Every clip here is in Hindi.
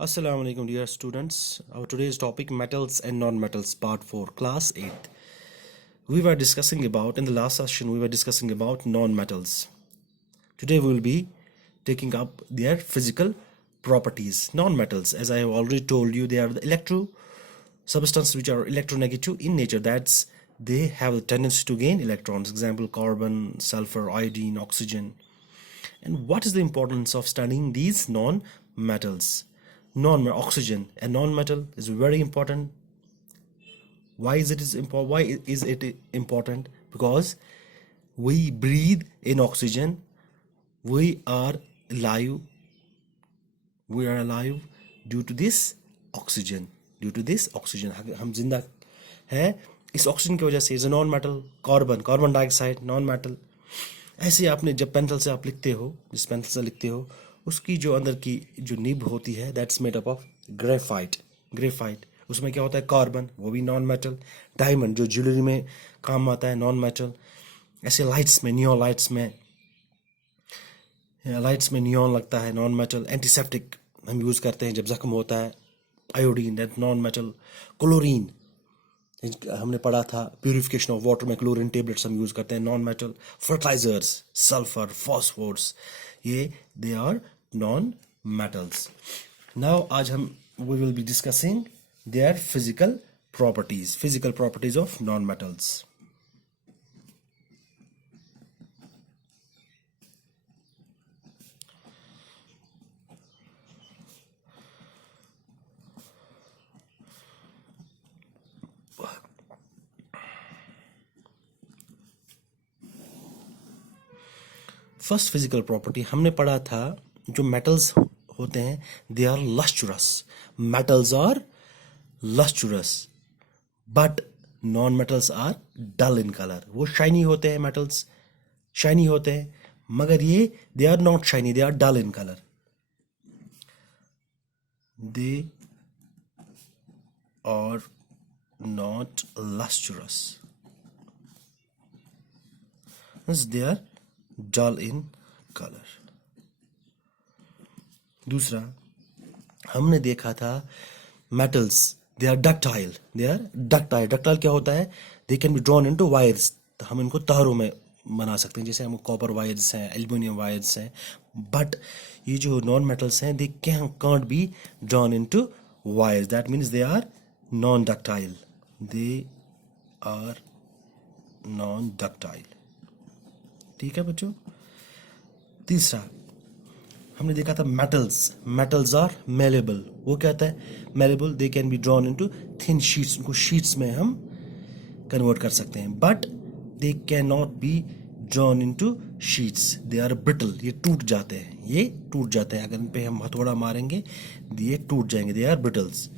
Assalamu alaikum dear students. Our today's topic metals and non-metals part 4 class 8. We were discussing about in the last session we were discussing about non-metals. Today we will be taking up their physical properties. Non-metals, as I have already told you, they are the substances which are electronegative in nature. That's they have the tendency to gain electrons. Example: carbon, sulfur, iodine, oxygen. And what is the importance of studying these non-metals? Non-oxygen, a non-metal, is very important. Why is it important? Why is it important? Because we breathe in oxygen. We are alive. We are alive due to this oxygen. Due to this oxygen, हम जिंदा हैं इस ऑक्सीजन की वजह से. Is a non metal. Carbon dioxide non metal. ऐसे आपने जब पेंसिल से आप लिखते हो, जिस पेंसिल से लिखते हो, उसकी जो अंदर की जो निब होती है that's made up of graphite. उसमें क्या होता है? कार्बन, वो भी नॉन मेटल. डायमंड जो ज्वेलरी में काम आता है, नॉन मेटल. ऐसे लाइट्स में, नियॉन लाइट्स में नियॉन लगता है, नॉन मेटल. एंटीसेप्टिक हम यूज़ करते हैं जब जख्म होता है, iodine, that non metal. Chlorine हमने पढ़ा था, प्यूरिफिकेशन ऑफ वाटर में क्लोरीन टेबलेट्स हम यूज़ करते हैं, non metal. Fertilisers, sulphur, phosphorus, ये they are non metals. Now आज हम we will be discussing their physical properties of non metals. First physical property हमने पढ़ा था, जो मेटल्स होते हैं they are lustrous. Metals are lustrous but non metals are dull in colour. वो शाइनी होते हैं, मेटल्स शाइनी होते हैं, मगर ये they are not shiny, they are dull in colour. They are not lustrous, they are dull in color. दूसरा हमने देखा था metals they are ductile. Ductile क्या होता है? They can be drawn into wires. तो हम इनको तारों में बना सकते हैं, जैसे हम कॉपर वायर्स हैं, एल्युमिनियम वायर्स हैं. बट ये जो नॉन मेटल्स हैं they can't be drawn into wires. That means they are non-ductile. They are non-ductile. ठीक है बच्चों. तीसरा हमने देखा था मेटल्स आर मेलेबल. वो क्या होता है? Malleable, they can be drawn into thin sheets. उनको शीट्स में हम कन्वर्ट कर सकते हैं, but they can not be drawn into sheets. They are brittle. ये टूट जाते हैं. अगर इन पे हम हथौड़ा मारेंगे ये टूट जाएंगे. They are brittles.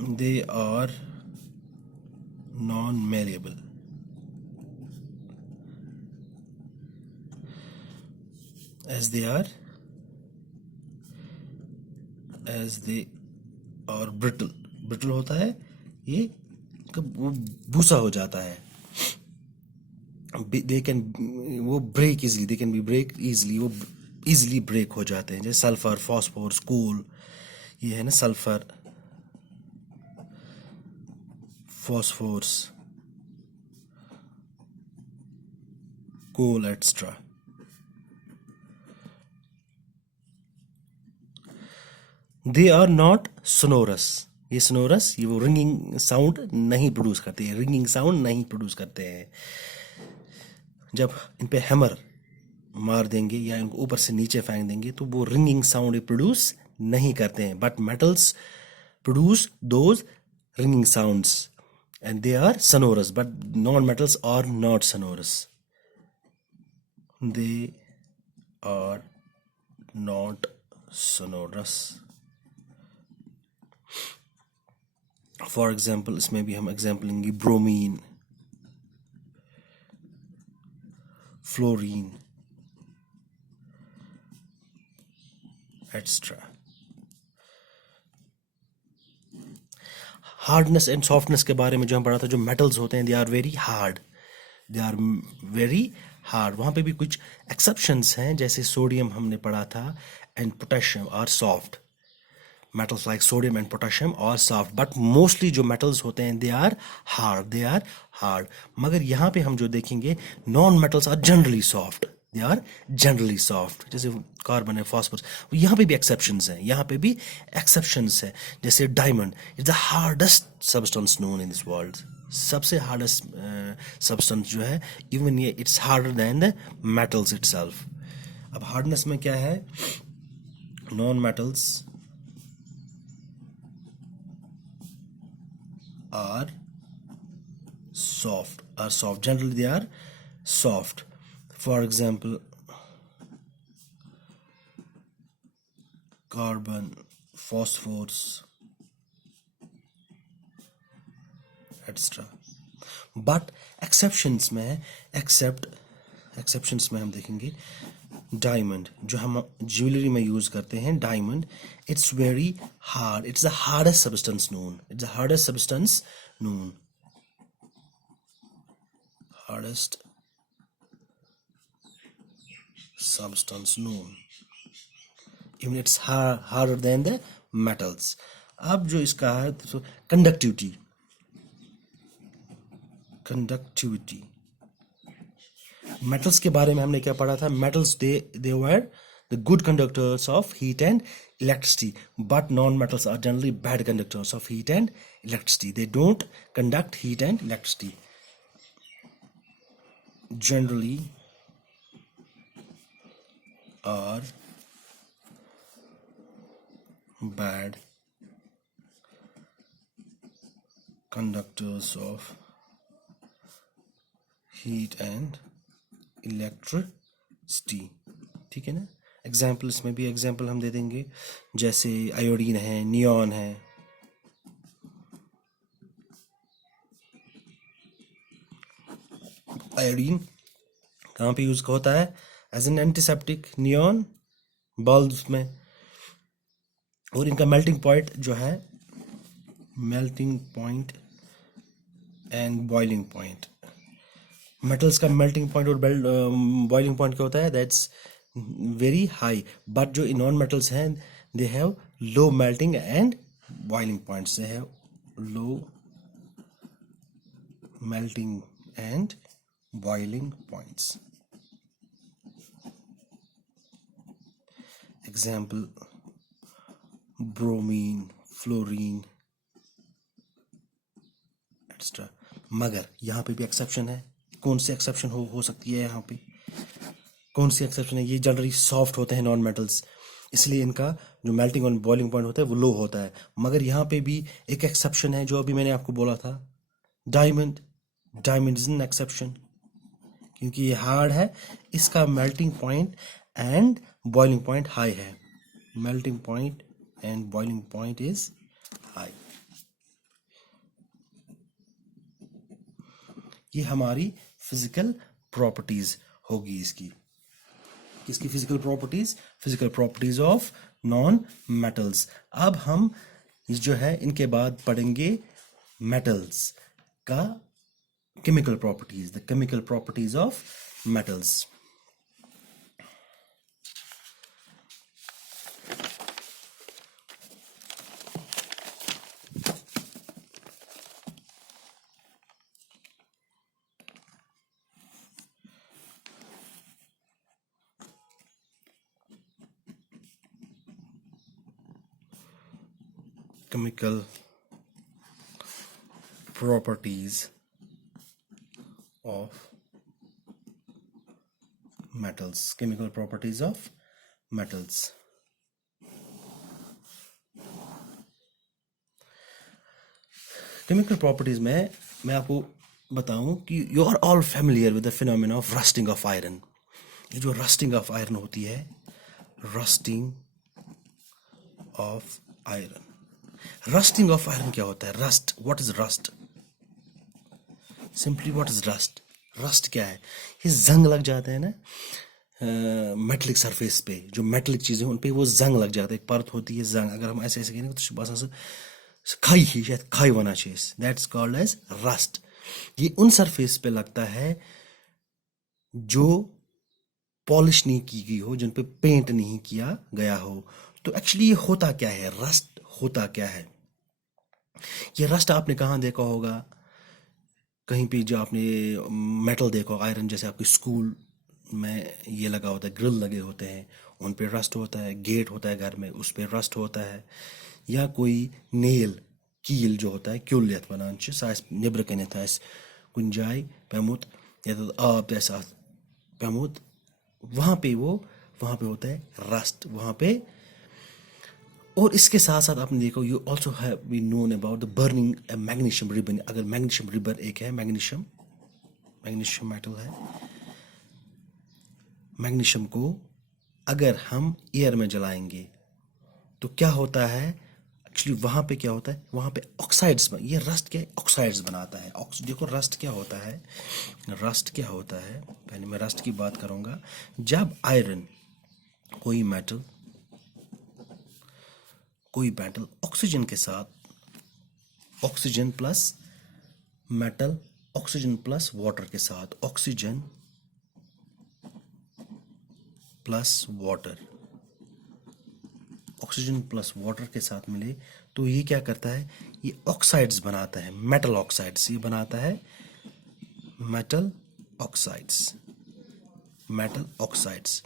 They are non malleable. as they are brittle होता है, ये कब वो भूसा हो जाता है. वो break easily, they can be break easily. वो इजीली ब्रेक हो जाते हैं. जैसे सल्फर, फॉस्फोरस, कोल, ये है ना, sulphur, phosphorus, coal extra. They are not sonorous. ये वो रिंगिंग साउंड नहीं प्रोड्यूस करते हैं. जब इन पे हैमर मार देंगे या इनको ऊपर से नीचे फेंक देंगे तो वो रिंगिंग साउंड प्रोड्यूस नहीं करते हैं. But metals produce those ringing sounds and they are sonorous. But non metals are not sonorous. They are not sonorous. For example, इसमें भी हम एग्जाम्पल लेंगे bromine, fluorine extra. Hardness and softness के बारे में जो हम पढ़ा था, जो मेटल्स होते हैं they are very hard. Hard. वहाँ पे भी कुछ एक्सेप्शंस हैं, जैसे सोडियम हमने पढ़ा था, and potassium are soft. metals like sodium and potassium are soft, but mostly जो metals होते हैं they are hard। मगर यहाँ पे हम जो देखेंगे non metals are generally soft, they are generally soft। जैसे कार्बन है, फास्फोरस, यहाँ पे भी exceptions हैं, यहाँ पे भी exceptions है। जैसे diamond is the hardest substance known in this world, सबसे हार्डेस्ट सब्सटेंस जो है, इवन ये it's harder than the metals itself. अब हार्डनेस में क्या है, non metals are soft, generally they are soft। For example, carbon, phosphorus, etc। but exceptions में हम देखेंगे डायमंड, जो हम ज्वेलरी में यूज करते हैं, diamond it's very hard, it's the hardest substance known, hardest substance known, even it's harder than the metals। अब जो इसका है तो कंडक्टिविटी, मेटल्स के बारे में हमने क्या पढ़ा था, metals they were the good conductors of heat and electricity, but non metals are generally bad conductors of heat and electricity, they don't conduct heat and electricity, generally are bad conductors of heat and electricity। ठीक है ना। एग्जाम्पल, इसमें भी एग्जाम्पल हम दे देंगे, जैसे आयोडीन है, नियॉन है। आयोडीन कहाँ पे यूज होता है, as an antiseptic, neon bulbs में। और इनका मेल्टिंग पॉइंट जो है, melting point and boiling point, metals का मेल्टिंग पॉइंट और बॉइलिंग पॉइंट क्या होता है, दैट्स वेरी हाई। बट जो नॉन मेटल्स हैं they have low melting and boiling points, they have low melting and boiling points. Example, bromine, fluorine extra. मगर यहाँ पे भी एक्सेप्शन है। कौन सी एक्सेप्शन हो सकती है यहाँ पे, कौन सी एक्सेप्शन है, ये जनरली सॉफ्ट होते हैं नॉन मेटल्स, इसलिए इनका जो मेल्टिंग और बॉइलिंग पॉइंट होता है वो लो होता है। मगर यहाँ पे भी एक एक्सेप्शन है, जो अभी मैंने आपको बोला था, डायमंड इज एन एक्सेप्शन, क्योंकि ये हार्ड है, इसका melting point and boiling point high है, melting point and boiling point is high. ये हमारी फिजिकल प्रॉपर्टीज होगी इसकी, किसकी physical properties of non metals. अब हम जो है इनके बाद पढ़ेंगे मेटल्स का chemical properties, the chemical properties of metals. Chemical properties of metals, chemical properties of metals। Chemical properties में मैं आपको बताऊं कि you are all familiar with the phenomena of rusting of iron. ये जो रस्टिंग ऑफ आयरन होती है, rusting of iron, rusting of iron क्या होता है, rust, what is rust, simply what is rust, rust क्या है, ये जंग लग जाता है ना मेटलिक सरफेस पे, जो मेटलिक चीजें उन पे वो जंग लग जाता है, एक परत होती है जंग, अगर हम ऐसे ऐसे करेंगे तो बस ऐसे खाई ही, शायद खाई बना चीज, दैट्स कॉल्ड एज रस्ट। ये उन सरफेस पे लगता है जो पॉलिश नहीं की गई हो, जिन पे पेंट नहीं किया गया हो। तो एक्चुअली ये होता क्या है, रस्ट होता क्या है? ये रस्ट आपने कहाँ देखा होगा? कहीं पे जो आपने मेटल देखा होगा, आयरन, जैसे आपके स्कूल में ये लगा होता है, ग्रिल लगे होते हैं, उन पे रस्ट होता है। गेट होता है घर में, उस पे रस्ट होता है। या कोई नेल, कील जो होता है, क्यूल यथ वनान छ, सा नेबर कनिथ कुछ जाए पेमुत, या आब तैसा पेमुत, वहाँ पे वहाँ पे होता है रस्ट वहाँ पे। और इसके साथ साथ आपने देखो, you also have been known about the burning magnesium ribbon. अगर मैग्नीशियम रिबन एक है, मैग्नीशियम मैग्नीशियम मेटल है, मैग्नीशियम को अगर हम एयर में जलाएंगे तो क्या होता है? एक्चुअली वहाँ पे क्या होता है, वहाँ पे ऑक्साइड्स ये रस्ट क्या है, ऑक्साइड्स बनाता है। देखो रस्ट क्या होता है, रस्ट क्या होता है, पहले मैं रस्ट की बात करूँगा। जब आयरन, कोई मेटल ऑक्सीजन के साथ, oxygen plus metal, oxygen plus water के साथ, oxygen plus water, oxygen plus water के साथ मिले तो ये क्या करता है, ये ऑक्साइड्स बनाता है, मेटल ऑक्साइड्स। ये बनाता है मेटल ऑक्साइड्स, मेटल ऑक्साइड्स।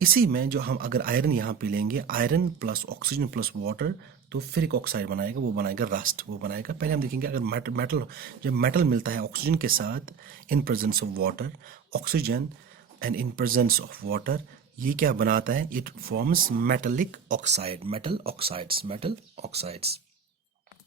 इसी में जो हम अगर आयरन यहाँ पे लेंगे, iron plus oxygen plus water, तो फिर एक ऑक्साइड बनाएगा, वो बनाएगा रस्ट, वो बनाएगा। पहले हम देखेंगे अगर मेटल, जब मेटल मिलता है ऑक्सीजन के साथ in presence of water, oxygen and in presence of water, ये क्या बनाता है, it forms metallic oxide, metal oxides, metal oxides.